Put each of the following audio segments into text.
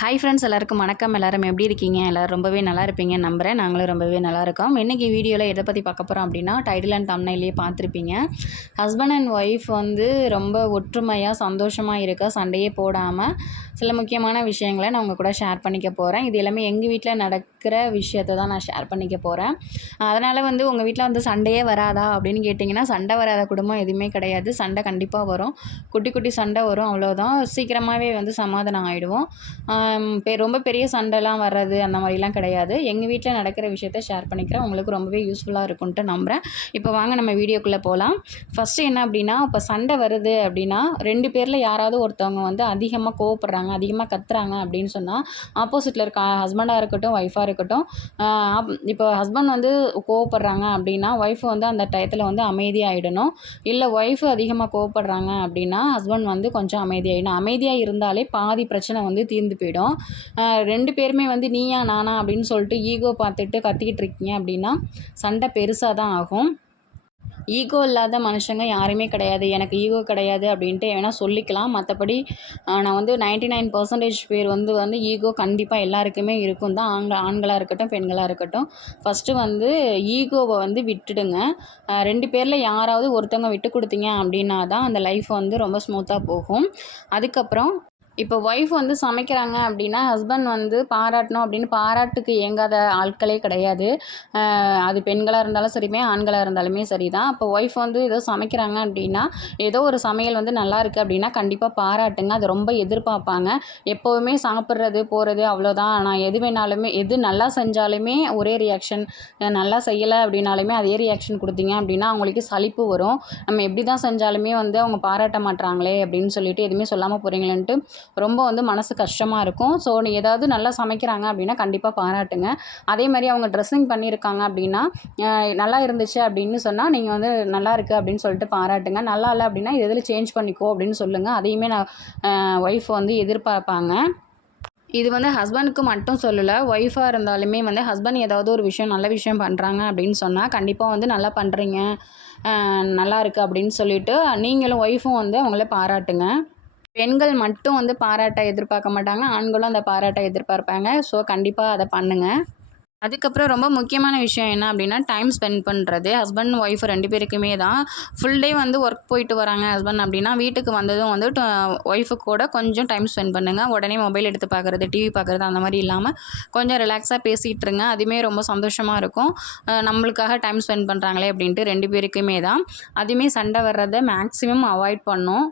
Hi friends, எல்லாருக்கும் வணக்கம். எல்லாரும் எப்படி இருக்கீங்க? எல்லோரும் ரொம்பவே நல்லா இருப்பீங்கன்னு நம்புகிறேன். நாங்களும் ரொம்பவே நல்லா இருக்கோம். இன்றைக்கி வீடியோவில் எதை பற்றி பார்க்க போகிறோம் அப்படின்னா, டைட்டில் அண்ட் தம்ப்நெயிலே பார்த்துருப்பீங்க. ஹஸ்பண்ட் அண்ட் ஒய்ஃப் வந்து ரொம்ப ஒற்றுமையாக சந்தோஷமாக இருக்க, சண்டையே போடாமல் சில முக்கியமான விஷயங்களை நான் உங்கள் கூட ஷேர் பண்ணிக்க போகிறேன். இது எல்லாமே எங்கள் வீட்டில் நடக்கிற விஷயத்தை தான் நான் ஷேர் பண்ணிக்க போகிறேன். அதனால் வந்து உங்கள் வீட்டில் வந்து சண்டையே வராதா அப்படின்னு கேட்டிங்கன்னா, சண்டை வராத குடும்பம் எதுவுமே கிடையாது. சண்டை கண்டிப்பாக வரும். குட்டி குட்டி சண்டை வரும், அவ்வளோதான். சீக்கிரமாகவே வந்து சமாதானம் ஆகிடுவோம். ரொம்ப பெரிய சண்டைலாம் வர்றது அந்த மாதிரிலாம் கிடையாது. எங்கள் வீட்டில் நடக்கிற விஷயத்த ஷேர் பண்ணிக்கிறேன். உங்களுக்கு ரொம்பவே யூஸ்ஃபுல்லாக இருக்கும்ன்ட்டு நம்புகிறேன். இப்போ வாங்க நம்ம வீடியோக்குள்ளே போகலாம். ஃபஸ்ட்டு என்ன அப்படின்னா, இப்போ சண்டை வருது அப்படின்னா 2 பேரில் யாராவது ஒருத்தவங்க வந்து அதிகமாக கோவப்படுறாங்க, அதிகமாக கத்துறாங்க அப்படின்னு சொன்னால், ஆப்போசிட்டில் இருக்க ஹஸ்பண்டாக இருக்கட்டும், ஒய்ஃபாக இருக்கட்டும், இப்போ ஹஸ்பண்ட் வந்து கோவப்படுறாங்க அப்படின்னா ஒய்ஃப் வந்து அந்த டயத்தில் வந்து அமைதியாகிடணும். இல்லை ஒய்ஃபு அதிகமாக கோவப்படுறாங்க அப்படின்னா ஹஸ்பண்ட் வந்து கொஞ்சம் அமைதியாகிடணும். அமைதியாக இருந்தாலே பாதி பிரச்சனை வந்து தீர்ந்து போயிடும். 2 பேருமே வந்து நீயா நானா அப்படின்னு சொல்லிட்டு ஈகோ பார்த்துட்டு கத்திக்கிட்டு இருக்கீங்க அப்படின்னா சண்டை பெருசாக தான் ஆகும். ஈகோ இல்லாத மனுஷங்க யாருமே கிடையாது. எனக்கு ஈகோ கிடையாது அப்படின்ட்டு வேணால் சொல்லிக்கலாம். மற்றபடி நான் வந்து 99% பேர் வந்து ஈகோ கண்டிப்பாக எல்லாருக்குமே இருக்கும் தான். ஆண்களாக இருக்கட்டும், பெண்களாக இருக்கட்டும். ஃபஸ்ட்டு வந்து ஈகோவை வந்து விட்டுடுங்க. 2 பேரில் யாராவது ஒருத்தவங்க விட்டு கொடுத்தீங்க அப்படின்னா தான் அந்த லைஃப் வந்து ரொம்ப ஸ்மூத்தாக போகும். அதுக்கப்புறம் இப்போ ஒய்ஃப் வந்து சமைக்கிறாங்க அப்படின்னா ஹஸ்பண்ட் வந்து பாராட்டணும் அப்படின்னு பாராட்டுக்கு ஏங்காத ஆட்களே கிடையாது. அது பெண்களாக இருந்தாலும் சரிமே, ஆண்களாக இருந்தாலுமே சரி தான். அப்போ ஒய்ஃப் வந்து ஏதோ சமைக்கிறாங்க அப்படின்னா, ஏதோ ஒரு சமையல் வந்து நல்லா இருக்குது அப்படின்னா கண்டிப்பாக பாராட்டுங்க. அது ரொம்ப எதிர்பார்ப்பாங்க. எப்போவுமே சாப்பிட்றது போகிறது அவ்வளோதான். நான் எது வேணாலுமே எது நல்லா செஞ்சாலுமே ஒரே ரியாக்ஷன், நல்லா செய்யலை அப்படின்னாலுமே அதே ரியாக்ஷன் கொடுத்தீங்க அப்படின்னா அவங்களுக்கு சலிப்பு வரும். நம்ம எப்படி தான் செஞ்சாலுமே வந்து அவங்க பாராட்ட மாட்றாங்களே அப்படின்னு சொல்லிட்டு எதுவுமே சொல்லாமல் போகிறீங்களேன்ட்டு ரொம்ப வந்து மனசு கஷ்டமாக இருக்கும். ஸோ ஏதாவது நல்லா சமைக்கிறாங்க அப்படின்னா கண்டிப்பாக பாராட்டுங்க. அதே மாதிரி அவங்க ட்ரெஸ்ஸிங் பண்ணியிருக்காங்க அப்படின்னா நல்லா இருந்துச்சு அப்படின்னு சொன்னால் நீங்கள் வந்து நல்லா இருக்குது அப்படின்னு சொல்லிட்டு பாராட்டுங்க. நல்லா இல்லை அப்படின்னா இது எதில் சேஞ்ச் பண்ணிக்கோ அப்படின்னு சொல்லுங்கள். அதையுமே ஒய்ஃப் வந்து எதிர்பார்ப்பாங்க. இது வந்து ஹஸ்பண்டுக்கு மட்டும் சொல்லலை, ஒய்ஃபாக இருந்தாலுமே வந்து ஹஸ்பண்ட் ஏதாவது ஒரு விஷயம் நல்ல விஷயம் பண்ணுறாங்க அப்படின்னு சொன்னால் கண்டிப்பாக வந்து நல்லா பண்ணுறீங்க, நல்லா இருக்குது அப்படின்னு சொல்லிட்டு நீங்களும் ஒய்ஃபும் வந்து அவங்கள பாராட்டுங்க. பெண்கள் மட்டும் வந்து பாராட்ட எதிர்பார்க்க மாட்டாங்க, ஆண்களும் அந்த பாராட்ட எதிர்பார்ப்பாங்க. ஸோ கண்டிப்பாக அதை பண்ணுங்கள். அதுக்கப்புறம் ரொம்ப முக்கியமான விஷயம் என்ன அப்படின்னா, டைம் ஸ்பெண்ட் பண்ணுறது. ஹஸ்பண்ட் ஒய்ஃப் 2 பேருக்குமே தான். ஃபுல் டே வந்து ஒர்க் போயிட்டு வராங்க ஹஸ்பண்ட் அப்படின்னா, வீட்டுக்கு வந்ததும் வந்து ஒய்ஃபு கூட கொஞ்சம் டைம் ஸ்பெண்ட் பண்ணுங்கள். உடனே மொபைல் எடுத்து பார்க்குறது, டிவி பார்க்குறது அந்த மாதிரி இல்லாமல் கொஞ்சம் ரிலாக்ஸாக பேசிகிட்ருங்க. அதுவுமே ரொம்ப சந்தோஷமாக இருக்கும். நம்மளுக்காக டைம் ஸ்பெண்ட் பண்ணுறாங்களே அப்படின்ட்டு 2 பேருக்குமே தான். அதுவுமே சண்டை வர்றதை மேக்ஸிமம் அவாய்ட் பண்ணும்.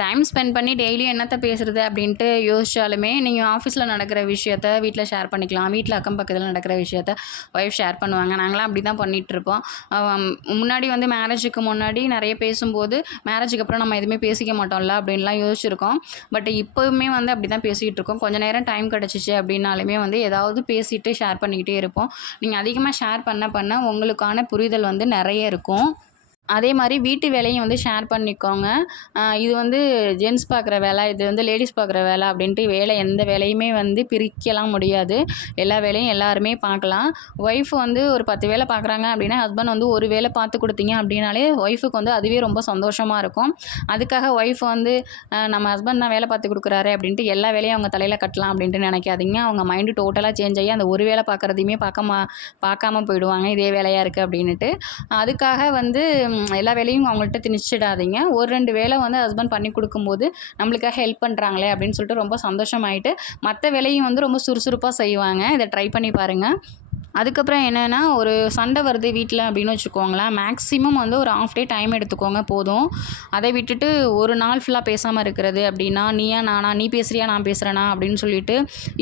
டைம் ஸ்பெண்ட் பண்ணி டெய்லியும் என்னத்த பேசுகிறது அப்படின்ட்டு யோசிச்சாலுமே நீங்கள் ஆஃபீஸில் நடக்கிற விஷயத்த வீட்டில் ஷேர் பண்ணிக்கலாம். வீட்டில் அக்கம் பக்கத்தில் நடக்கிற விஷயத்த ஒய்ஃப் ஷேர் பண்ணுவாங்க. நாங்களாம் அப்படி தான் பண்ணிகிட்ருப்போம். முன்னாடி வந்து மேரேஜுக்கு முன்னாடி நிறைய பேசும்போது மேரேஜுக்கு அப்புறம் நம்ம எதுவுமே பேசிக்க மாட்டோம்ல அப்படின்லாம் யோசிச்சிருக்கோம். பட் இப்போவுமே வந்து அப்படி தான் பேசிகிட்டு இருக்கோம். கொஞ்சம் நேரம் டைம் கிடச்சிச்சு அப்படின்னாலுமே வந்து ஏதாவது பேசிட்டு ஷேர் பண்ணிக்கிட்டே இருப்போம். நீங்கள் அதிகமாக ஷேர் பண்ண உங்களுக்கான புரிதல் வந்து நிறைய இருக்கும். அதே மாதிரி வீட்டு வேலையும் வந்து ஷேர் பண்ணிக்கோங்க. இது வந்து ஜென்ட்ஸ் பார்க்குற வேலை, இது வந்து லேடீஸ் பார்க்குற வேலை அப்படின்ட்டு எந்த வேலையுமே வந்து பிரிக்கலாம் முடியாது. எல்லா வேலையும் எல்லாருமே பார்க்கலாம். ஒய்ஃப் வந்து ஒரு 10 வேலை பார்க்குறாங்க அப்படின்னா ஹஸ்பண்ட் வந்து ஒரு வேலை பார்த்து கொடுத்தீங்க அப்படின்னாலே ஒய்ஃபுக்கு வந்து அதுவே ரொம்ப சந்தோஷமாக இருக்கும். அதுக்காக ஒய்ஃப் வந்து நம்ம ஹஸ்பண்ட் தான் வேலை பார்த்து கொடுக்குறாரு அப்படின்ட்டு எல்லா வேலையும் அவங்க தலையில் கட்டலாம் அப்படின்ட்டு நினைக்காதீங்க. அவங்க மைண்டு டோட்டலாக சேஞ்ச் ஆகி அந்த ஒரு வேலை பார்க்குறதையுமே பார்க்காம போயிடுவாங்க, இதே வேலையாக இருக்குது அப்படின்ட்டு. அதுக்காக வந்து எல்லா வேலையும் அவங்கள்ட்ட திணிச்சிடாதீங்க. ஒரு 2 வேலை வந்து ஹஸ்பண்ட் பண்ணி கொடுக்கும்போது நம்மளுக்காக ஹெல்ப் பண்ணுறாங்களே அப்படின்னு சொல்லிட்டு ரொம்ப சந்தோஷமாயிட்டு மற்ற வேலையும் வந்து ரொம்ப சுறுசுறுப்பாக செய்வாங்க. இதை ட்ரை பண்ணி பாருங்கள். அதுக்கப்புறம் என்னென்னா, ஒரு சண்டை வருது வீட்டில் அப்படின்னு வச்சுக்கோங்களேன், மேக்ஸிமம் வந்து ஒரு ½ டே டைம் எடுத்துக்கோங்க போதும். அதை விட்டுட்டு ஒரு நாள் ஃபுல்லாக பேசாமல் இருக்கிறது அப்படின்னா, நீயா நானா, நீ பேசுகிறியா நான் பேசுகிறேனா அப்படின்னு சொல்லிட்டு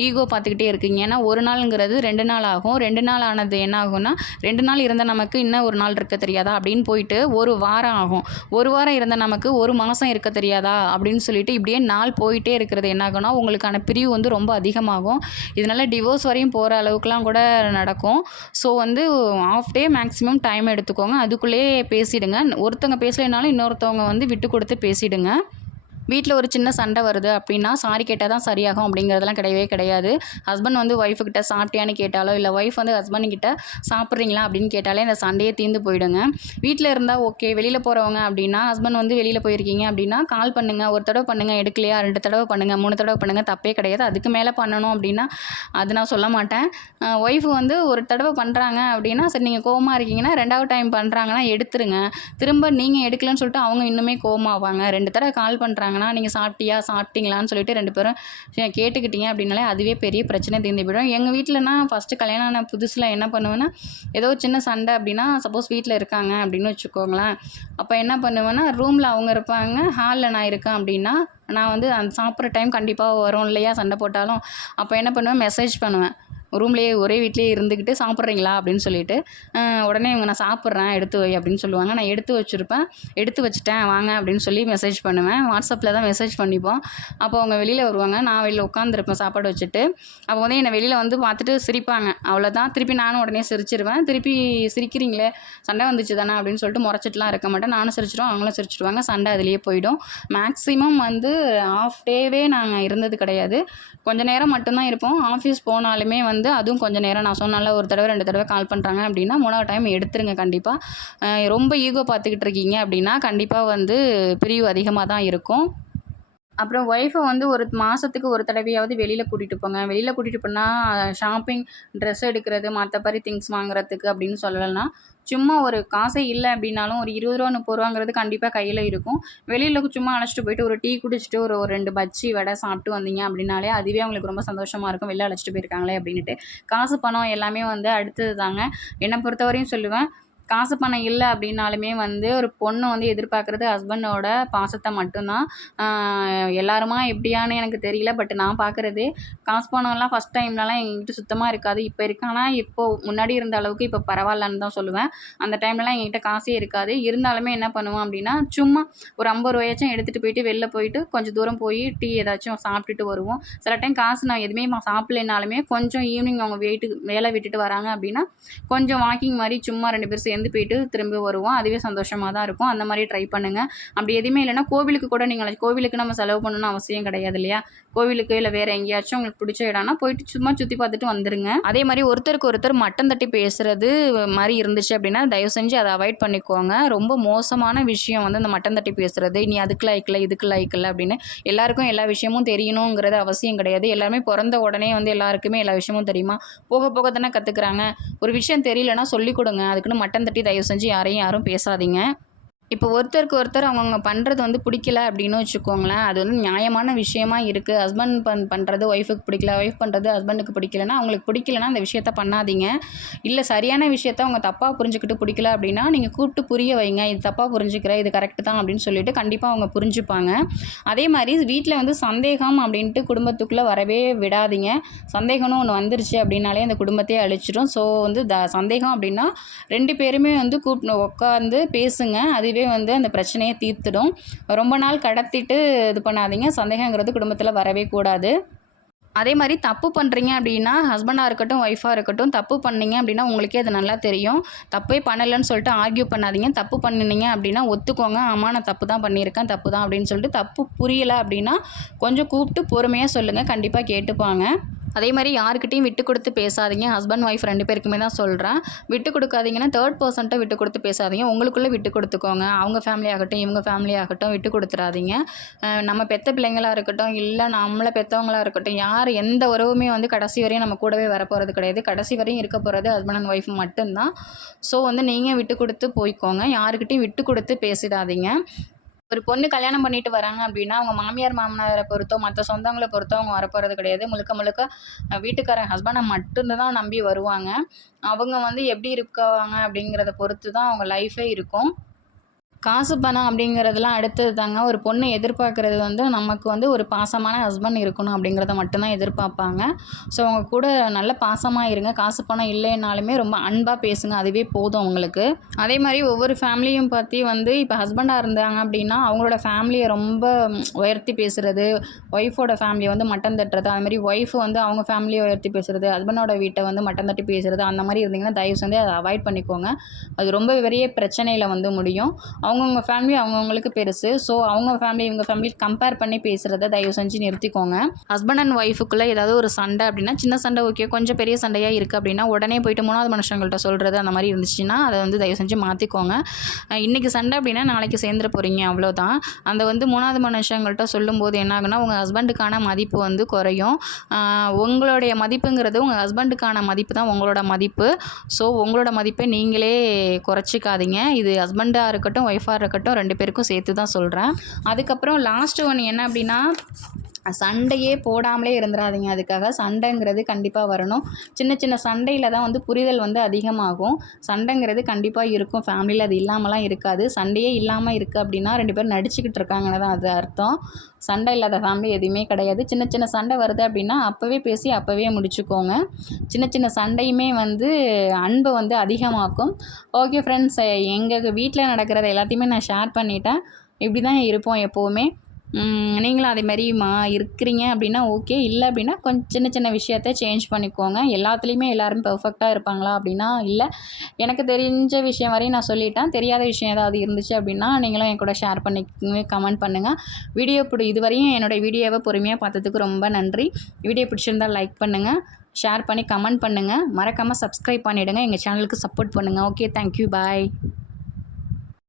ஈகோ பார்த்துக்கிட்டே இருக்கீங்க. ஏன்னா ஒரு நாளுங்கிறது 2 நாள் ஆகும். 2 நாள் ஆனது என்ன ஆகும்னா, 2 நாள் இருந்த நமக்கு இன்னும் ஒரு நாள் இருக்க தெரியாதா அப்படின்னு போயிட்டு ஒரு வாரம் ஆகும். ஒரு வாரம் இருந்த நமக்கு ஒரு மாதம் இருக்க தெரியாதா அப்படின்னு சொல்லிட்டு இப்படியே நாள் போயிட்டே இருக்கிறது என்ன ஆகும்னா, உங்களுக்கான பிரிவு வந்து ரொம்ப அதிகமாகும். இதனால் டிவோர்ஸ் வரையும் போகிற அளவுக்குலாம் கூட நடக்கும். ஸோ வந்து ½ டே மேக்ஸிமம் டைம் எடுத்துக்கோங்க. அதுக்குள்ளேயே பேசிடுங்க. ஒருத்தவங்க பேசலைனாலும் இன்னொருத்தவங்க வந்து விட்டு கொடுத்து பேசிடுங்க. வீட்டில் ஒரு சின்ன சண்டை வருது அப்படின்னா சாரி கேட்டால் தான் சரியாகும் அப்படிங்கிறதெல்லாம் கிடையவே கிடையாது. ஹஸ்பண்ட் வந்து ஒய்ஃபுக்கிட்ட சாப்பிட்டியான்னு கேட்டாலோ, இல்லை ஒய்ஃப் வந்து ஹஸ்பண்டுக்கிட்ட சாப்பிட்றீங்களா அப்படின்னு கேட்டாலே இந்த சண்டையே தீர்ந்து போயிடுங்க. வீட்டில் இருந்தால் ஓகே. வெளியில் போகிறவங்க அப்படின்னா ஹஸ்பண்ட் வந்து வெளியில் போயிருக்கீங்க அப்படின்னா கால் பண்ணுங்கள். ஒரு தடவை பண்ணுங்கள் எடுக்கலையா, 2 தடவை பண்ணுங்கள், 3 தடவை பண்ணுங்கள், தப்பே கிடையாது. அதுக்கு மேலே பண்ணணும் அப்படின்னா அது நான் சொல்ல மாட்டேன். ஒய்ஃபு வந்து ஒரு தடவை பண்ணுறாங்க அப்படின்னா சரி, நீங்கள் கோவமாக இருக்கீங்கன்னா 2வது டைம் பண்ணுறாங்கன்னா எடுத்துருங்க. திரும்ப நீங்கள் எடுக்கலன்னு சொல்லிட்டு அவங்க இன்னுமே கோவமாவாங்க. 2 தடவை கால் பண்ணுறாங்கன்னா நீங்கள் சாப்பிட்டியா, சாப்பிட்டீங்களான்னு சொல்லிட்டு 2 பேரும் கேட்டுக்கிட்டீங்க அப்படின்னாலே அதுவே பெரிய பிரச்சனை தீர்ந்து போயிடும். எங்கள் வீட்டிலனா ஃபஸ்ட்டு கல்யாணம் ஆன புதுசில் என்ன பண்ணுவேன்னா, ஏதோ சின்ன சண்டை அப்படின்னா சப்போஸ் வீட்டில் இருக்காங்க அப்படின்னு வச்சுக்கோங்களேன். அப்போ என்ன பண்ணுவேன்னா, ரூமில் அவங்க இருப்பாங்க, ஹாலில் நான் இருக்கேன் அப்படின்னா, நான் வந்து அந்த சாப்பிட்ற டைம் கண்டிப்பாக வரும் இல்லையா சண்டை போட்டாலும். அப்போ என்ன பண்ணுவேன், மெசேஜ் பண்ணுவேன். ரூம்லேயே ஒரே வீட்டிலேயே இருந்துக்கிட்டு சாப்பிட்றீங்களா அப்படின்னு சொல்லிட்டு, உடனே இவங்க நான் சாப்பிட்றேன் எடுத்து வை அப்படின்னு சொல்லுவாங்க. நான் எடுத்து வச்சுருப்பேன். எடுத்து வச்சுட்டேன் வாங்க அப்படின்னு சொல்லி மெசேஜ் பண்ணுவேன். வாட்ஸ்அப்பில் தான் மெசேஜ் பண்ணிப்போம். அப்போ அவங்க வெளியில் வருவாங்க. நான் வெளியில் உட்காந்துருப்பேன் சாப்பாடு வச்சுட்டு. அப்போ வந்து என்னை வெளியில் வந்து பார்த்துட்டு சிரிப்பாங்க. அவ்வளோதான். திருப்பி நானும் உடனே சிரிச்சிருவேன். திருப்பி சிரிக்கிறீங்களே சண்டை வந்துச்சு தானே அப்படின்னு சொல்லிட்டு முறைச்சிட்டுலாம் இருக்க மாட்டேன். நானும் சிரிச்சிடுவேன், அவங்களும் சிரிச்சிடுவாங்க. சண்டை அதுலேயே போயிடும். மேக்ஸிமம் வந்து ஆஃப் டேவே நாங்கள் இருந்தது கிடையாது. கொஞ்சம் நேரம் மட்டும்தான் இருப்போம். ஆஃபீஸ் போனாலுமே வந்து அதுவும் கொஞ்சம் நேரம் நான் சொன்னால ஒரு தடவை 2 தடவை கால் பண்ணுறாங்க அப்படின்னா 3வது டைம் எடுத்துருங்க கண்டிப்பாக. ரொம்ப ஈகோ பார்த்துக்கிட்டு இருக்கீங்க அப்படின்னா கண்டிப்பாக வந்து பிரிவு அதிகமாக தான் இருக்கும். அப்புறம் ஒய்ஃபை வந்து ஒரு மாதத்துக்கு ஒரு தடவையாவது வெளியில் கூட்டிகிட்டு போங்க. வெளியில் கூட்டிகிட்டு போனால் ஷாப்பிங், ட்ரெஸ் எடுக்கிறது, மற்றபடி திங்ஸ் வாங்குறதுக்கு அப்படின்னு சொல்லலைன்னா, சும்மா ஒரு காசே இல்லை அப்படின்னாலும் ஒரு ரூ. 20 30 கண்டிப்பாக கையில் இருக்கும். வெளியில் சும்மா அழைச்சிட்டு போயிட்டு ஒரு டீ குடிச்சிட்டு ஒரு 2 பஜ்ஜி வடை சாப்பிட்டு வந்தீங்க அப்படின்னாலே அதுவே அவங்களுக்கு ரொம்ப சந்தோஷமாக இருக்கும். வெளில அழைச்சிட்டு போயிருக்காங்களே அப்படின்ட்டு. காசு பணம் எல்லாமே வந்து அடுத்தது தாங்க. என்னை பொறுத்தவரையும் சொல்லுவேன், காசு பணம் இல்லை அப்படின்னாலுமே வந்து ஒரு பொண்ணு வந்து எதிர்பார்க்குறது ஹஸ்பண்டோட பாசத்தை மட்டும்தான். எல்லாருமா எப்படியான்னு எனக்கு தெரியல. பட் நான் பார்க்குறது காசு பணம்லாம் ஃபஸ்ட் டைம்லலாம் எங்ககிட்ட சுத்தமாக இருக்காது. இப்போ இருக்கு. ஆனால் இப்போது முன்னாடி இருந்த அளவுக்கு இப்போ பரவாயில்லன்னு தான் சொல்லுவேன். அந்த டைம்லலாம் எங்ககிட்ட காசே இருக்காது. இருந்தாலுமே என்ன பண்ணுவோம் அப்படின்னா, சும்மா ஒரு 50 ரூபாயாச்சும் எடுத்துகிட்டு போயிட்டு வெளில போயிட்டு கொஞ்சம் தூரம் போய் டீ ஏதாச்சும் சாப்பிட்டுட்டு வருவோம். சில டைம் காசு நான் எதுவுமே சாப்பிட்லனாலுமே கொஞ்சம் ஈவினிங் அவங்க வேலை விட்டுட்டு வராங்க அப்படின்னா கொஞ்சம் வாக்கிங் மாதிரி சும்மா 2 பேர் சேர்ந்து போயிட்டு திரும்பி வருவோம். அதுவே சந்தோஷமாக தான் இருக்கும். அந்த மாதிரி ட்ரை பண்ணுங்கள். அப்படி எதுவுமே இல்லைன்னா கோவிலுக்கு கூட நீங்கள் கோவிலுக்கு நம்ம செலவு பண்ணணும்னு அவசியம் கிடையாது இல்லையா? கோவிலுக்கு இல்லை வேறு எங்கேயாச்சும் உங்களுக்கு பிடிச்ச இடம்னா போயிட்டு சும்மா சுற்றி பார்த்துட்டு வந்துடுங்க. அதே மாதிரி ஒருத்தருக்கு ஒருத்தர் மட்டம் தட்டி பேசுகிறது மாதிரி இருந்துச்சு அப்படின்னா தயவு செஞ்சு அதை அவாய்ட் பண்ணிக்கோங்க. ரொம்ப மோசமான விஷயம் வந்து அந்த மட்டம் தட்டி பேசுகிறது. நீ அதுக்கு லாய்க்கல, இதுக்கு லாய்க்கல அப்படின்னு எல்லாருக்கும் எல்லா விஷயமும் தெரியணுங்கிறது அவசியம் கிடையாது. எல்லாருமே பிறந்த உடனே வந்து எல்லாருக்குமே எல்லா விஷயமும் தெரியுமா? போக போக தானே கற்றுக்குறாங்க. ஒரு விஷயம் தெரியலன்னா சொல்லிக் கொடுங்க. அதுக்குன்னு மட்டம் தட்டி தயவு செஞ்சு யாரும் பேசாதீங்க. இப்போ ஒருத்தருக்கு ஒருத்தர் அவங்கவுங்க பண்ணுறது வந்து பிடிக்கல அப்படின்னு வச்சுக்கோங்களேன், அது வந்து நியாயமான விஷயமா இருக்குது. ஹஸ்பண்ட் பண்ணுறது ஒய்ஃபுக்கு பிடிக்கல, ஒய்ஃப் பண்ணுறது ஹஸ்பண்டுக்கு பிடிக்கலன்னா, அவங்களுக்கு பிடிக்கலன்னா அந்த விஷயத்த பண்ணாதீங்க. இல்லை சரியான விஷயத்த அவங்க தப்பாக புரிஞ்சுக்கிட்டு பிடிக்கல அப்படின்னா, நீங்கள் கூப்பிட்டு புரிய வைங்க. இது தப்பாக புரிஞ்சுக்கிற, இது கரெக்டு தான் அப்படின்னு சொல்லிட்டு கண்டிப்பாக அவங்க புரிஞ்சுப்பாங்க. அதே மாதிரி வீட்டில் வந்து சந்தேகம் அப்படின்ட்டு குடும்பத்துக்குள்ளே வரவே விடாதீங்க. சந்தேகம்னு ஒன்று வந்துருச்சு அப்படின்னாலே அந்த குடும்பத்தையே அழிச்சிடும். ஸோ வந்து சந்தேகம் அப்படின்னா 2 பேருமே வந்து உட்காந்து பேசுங்க. அதுவே வந்து அந்த பிரச்சனையை தீர்த்துடும். ரொம்ப நாள் கடத்திட்டு இது பண்ணாதீங்க. சந்தேகங்கிறது குடும்பத்தில் வரவே கூடாது. அதே மாதிரி தப்பு பண்ணுறீங்க அப்படின்னா ஹஸ்பண்டாக இருக்கட்டும், ஒய்ஃபாக இருக்கட்டும், தப்பு பண்ணீங்க அப்படின்னா உங்களுக்கே அது நல்லா தெரியும். தப்பே பண்ணலைன்னு சொல்லிட்டு ஆர்கியூ பண்ணாதீங்க. தப்பு பண்ணினீங்க அப்படின்னா ஒத்துக்கோங்க. ஆமாம் நான் தப்பு தான் பண்ணியிருக்கேன், தப்பு தான் அப்படின்னு சொல்லிட்டு தப்பு புரியலை அப்படின்னா கொஞ்சம் கூப்பிட்டு பொறுமையாக சொல்லுங்கள். கண்டிப்பாக கேட்டுப்பாங்க. அதே மாதிரி யாருக்கிட்டையும் விட்டு கொடுத்து பேசாதீங்க. ஹஸ்பண்ட் ஒய்ஃப் 2 பேருக்குமே தான் சொல்கிறேன். விட்டு கொடுக்காதீங்கன்னா தேர்ட் பர்சன்ட்ட விட்டு கொடுத்து பேசாதீங்க. உங்களுக்குள்ளே விட்டு கொடுத்துக்கோங்க. அவங்க ஃபேமிலி ஆகட்டும், இவங்க ஃபேமிலி ஆகட்டும் விட்டு கொடுத்துறாதீங்க. நம்ம பெத்த பிள்ளைங்களாக இருக்கட்டும், இல்லை நம்மளை பெற்றவங்களாக இருக்கட்டும், யார் எந்த உறவுமே வந்து கடைசி வரையும் நம்ம கூடவே வரப்போகிறது கிடையாது. கடைசி வரையும் இருக்க போகிறது ஹஸ்பண்ட் அண்ட் ஒய்ஃப் மட்டும்தான். ஸோ வந்து நீங்கள் விட்டு கொடுத்து போய்க்கோங்க. யாருக்கிட்டையும் விட்டு கொடுத்து பேசிடாதீங்க. ஒரு பொண்ணு கல்யாணம் பண்ணிட்டு வராங்க அப்படின்னா, அவங்க மாமியார், மாமனாரை பொறுத்தோ, மற்ற சொந்தங்கள பொறுத்தோ அவங்க வரப்போறது கிடையாது. முழுக்க முழுக்க வீட்டுக்காரன் ஹஸ்பண்ட மட்டும் தான் நம்பி வருவாங்க. அவங்க வந்து எப்படி இருக்காங்க அப்படிங்கிறத பொறுத்து தான் அவங்க லைஃபே இருக்கும். காசு பணம் அப்படிங்கிறதுலாம் அடுத்தது தாங்க. ஒரு பொண்ணு எதிர்பார்க்குறது வந்து நமக்கு வந்து ஒரு பாசமான ஹஸ்பண்ட் இருக்கணும் அப்படிங்கிறத மட்டும்தான் எதிர்பார்ப்பாங்க. ஸோ அவங்க கூட நல்ல பாசமாக இருங்க. காசு பணம் இல்லைனாலுமே ரொம்ப அன்பாக பேசுங்க. அதுவே போதும் அவங்களுக்கு. அதே மாதிரி ஒவ்வொரு ஃபேமிலியும் பற்றி வந்து இப்போ ஹஸ்பண்டாக இருந்தாங்க அப்படின்னா அவங்களோட ஃபேமிலியை ரொம்ப உயர்த்தி பேசுகிறது, ஒய்ஃபோட ஃபேமிலியை வந்து மட்டம் தட்டுறது, அதுமாதிரி ஒய்ஃப் வந்து அவங்க ஃபேமிலியை உயர்த்தி பேசுகிறது, ஹஸ்பண்டோட வீட்டை வந்து மட்டம் தட்டி பேசுகிறது, அந்த மாதிரி இருந்தீங்கன்னா தயவு செஞ்சு அதை அவாய்ட் பண்ணிக்கோங்க. அது ரொம்ப பெரிய பிரச்சனையில் வந்து முடியும். அவங்கவுங்க ஃபேமிலி அவங்கவுங்களுக்கு பெருசு. ஸோ அவங்க ஃபேமிலி இவங்க ஃபேமிலி கம்பேர் பண்ணி பேசுகிறத தயவு செஞ்சு நிறுத்திக்கோங்க. ஹஸ்பண்ட் அண்ட் ஒய்ஃபுக்குள்ளே ஏதாவது ஒரு சண்டை அப்படின்னா, சின்ன சண்டை ஓகே, கொஞ்சம் பெரிய சண்டையாக இருக்குது அப்படின்னா உடனே போயிட்டு 3வது மனுஷங்கள்ட்ட சொல்கிறது அந்த மாதிரி இருந்துச்சுன்னா அதை வந்து தயவு செஞ்சு மாற்றிக்கோங்க. இன்றைக்கி சண்டை அப்படின்னா நாளைக்கு சேர்ந்துட போகிறீங்க, அவ்வளோதான். அந்த வந்து 3வது மனுஷங்கள்ட்ட சொல்லும்போது என்ன ஆகுனா, உங்கள் ஹஸ்பண்டுக்கான மதிப்பு வந்து குறையும். உங்களுடைய மதிப்புங்கிறது உங்கள் ஹஸ்பண்டுக்கான மதிப்பு தான் உங்களோட மதிப்பு. ஸோ உங்களோட மதிப்பை நீங்களே குறைச்சிக்காதீங்க. இது ஹஸ்பண்டாக இருக்கட்டும் ஒய்ஃபாக இருக்கட்டும் 2 பேருக்கும் சேர்த்து தான் சொல்கிறேன். அதுக்கப்புறம் லாஸ்ட்டு ஒன்று என்ன அப்படின்னா, சண்டையே போடாமலே இருந்துடாதீங்க. அதுக்காக சண்டைங்கிறது கண்டிப்பாக வரணும். சின்ன சின்ன சண்டையில் தான் வந்து புரிதல் வந்து அதிகமாகும். சண்டைங்கிறது கண்டிப்பாக இருக்கும் ஃபேமிலியில், அது இல்லாமலாம் இருக்காது. சண்டையே இல்லாமல் இருக்குது அப்படின்னா 2 பேரும் நடிச்சுக்கிட்டு இருக்காங்கன்னு தான் அது அர்த்தம். சண்டை இல்லாத ஃபேமிலி எதுவுமே கிடையாது. சின்ன சின்ன சண்டை வருது அப்படின்னா அப்போவே பேசி அப்போவே முடிச்சுக்கோங்க. சின்ன சின்ன சண்டையுமே வந்து அன்பை வந்து அதிகமாக்கும். ஓகே ஃப்ரெண்ட்ஸ், எங்கள் வீட்டில் நடக்கிறத எல்லாத்தையுமே நான் ஷேர் பண்ணிட்டேன். இப்படி தான் இருப்போம் எப்போவுமே. நீங்களும் அதேமாதிரி இருக்கிறீங்க அப்படின்னா ஓகே, இல்லை அப்படின்னா கொஞ்சம் சின்ன சின்ன விஷயத்த சேஞ்ச் பண்ணிக்கோங்க. எல்லாத்துலேயுமே எல்லோரும் பெர்ஃபெக்டாக இருப்பாங்களா அப்படின்னா இல்லை. எனக்கு தெரிஞ்ச விஷயம் வரையும் நான் சொல்லிட்டேன். தெரியாத விஷயம் ஏதாவது இருந்துச்சு அப்படின்னா நீங்களும் என் கூட ஷேர் பண்ணி கமெண்ட் பண்ணுங்கள். இதுவரையும் என்னோடய வீடியோவை பொறுமையாக பார்த்ததுக்கு ரொம்ப நன்றி. வீடியோ பிடிச்சிருந்தால் லைக் பண்ணுங்கள், ஷேர் பண்ணி கமெண்ட் பண்ணுங்கள். மறக்காமல் சப்ஸ்கிரைப் பண்ணிவிடுங்க. எங்கள் சேனலுக்கு சப்போர்ட் பண்ணுங்கள். ஓகே, தேங்க்யூ, பாய்.